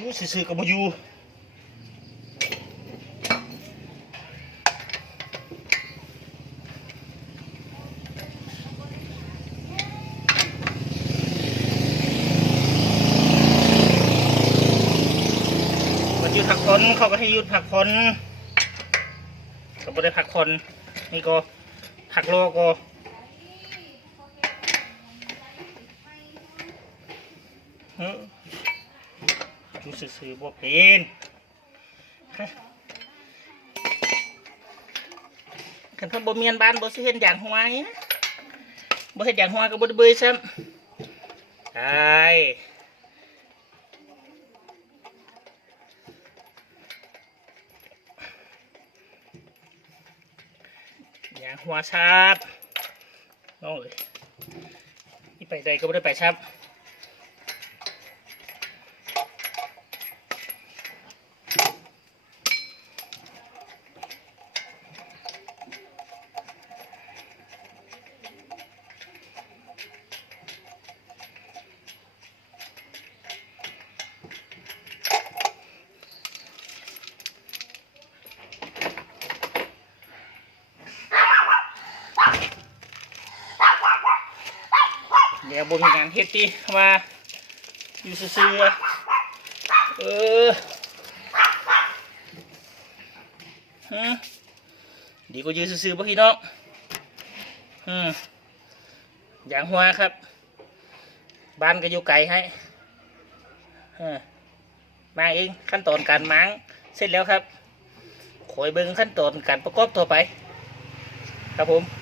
อยู่ซื่อก็บ่อยู่หยุดพักผ่อนเขาก็ให้หยุดพักผ่อนก็บ่ได้พักผ่อนนี่ก็พักรอก็เฮ้ย รู้สึกสื่อบ่เป็นฮะคันเพิ่นบ่เมียนบ้านบ่สิเห็นอย่างหัวนี่นะบ่เห็นอย่างหัวก็บ่ได้เบยซ้ำใช่อย่างหัวชับน้องเอ้ยนี่ไปใดก็บ่ได้ไปชับ เดี๋ยวบ่มีงานเฮ็ดติว่าอยู่ซื่อๆเออฮะดีกว่ายู่ซื่อๆบ่พี่น้องอืมอย่างหัวครับ บ้านก็อยู่ไกลให้มาเองขั้นตอนการม้างเสร็จแล้วครับคอยเบิ่งขั้นตอนการประกอบต่อไป ครับผม